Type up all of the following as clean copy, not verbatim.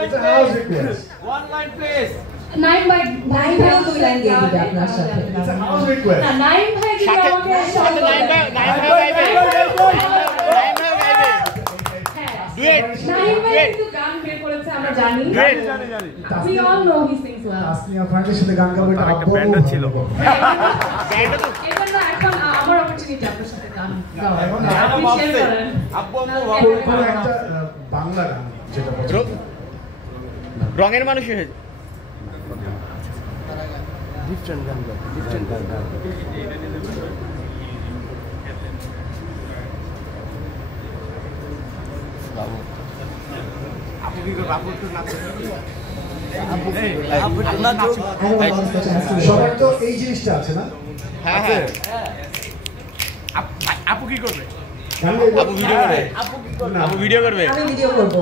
It's a house request. One line please. Naim ভাই দুই line দিয়ে দিবে আপনার সাথে। It's a house request. না নাইম ভাই কিন্তু আমাকে সাথে নাইম ভাই গাইবে ডুয়েট নাইম ভাই কিন্তু গান বের করেছে আমরা জানি we all know he sings well Tasnia ফারহানের সাথে গান গাবো এটা একটা ব্যান্ডও ছিল ব্যান্ডও তো এবার না এখন আমার অপরচুনিটি আপনার সাথে গান গাওয়া এখন আপনি শেয়ার করেন আব্বু আম্মু কোনো একটা বাংলা গান যেটা পছন্দ। রঙের মানুষ হয়েছে ডিফারেন্ট গান গাও, ডিফারেন্ট গান গাও। আপু কি করবে? আপু তো নাচে। সবার তো এই জিনিসটা আছে না? হ্যাঁ হ্যাঁ আপু কি করবে? গান গাইবো? আপু ভিডিও করবে না। আপু ভিডিও করবে আমি ভিডিও করব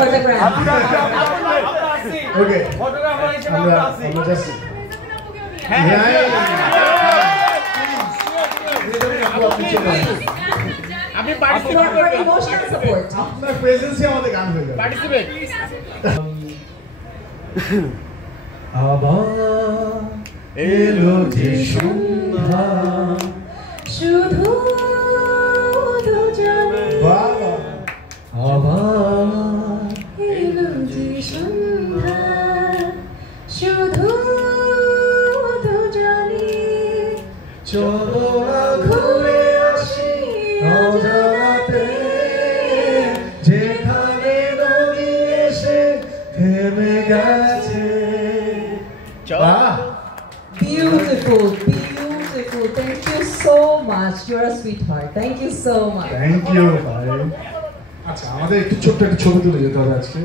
ফটোগ্রাফ। ওকে ফটোগ্রাফার হিসেবে আমরা আমরা আছি। আমরা জাস্ট হ্যাঁ আপনি পার্টিসিপেট করবেন ইমোশনাল সাপোর্ট। আপনার প্রেজেন্সই আমাদের গান হয়ে যাবে। পার্টিসিপেট আবার এলো যে সন্ধ্যা শুধু দুজনে বাবা আবার এলো যে সন্ধ্যা শুধু দুজনে চলো না ঘুরে আসি অজানাতে যেখানে নদী এসে থেমে গেছে। বাহ! Beautiful, beautiful. Thank you so much. You're a sweetheart. Thank you so much. Thank you ভাই। আচ্ছা আমাদের একটু ছোট্ট একটা ছবি তুলে যেতে হবে আজকে।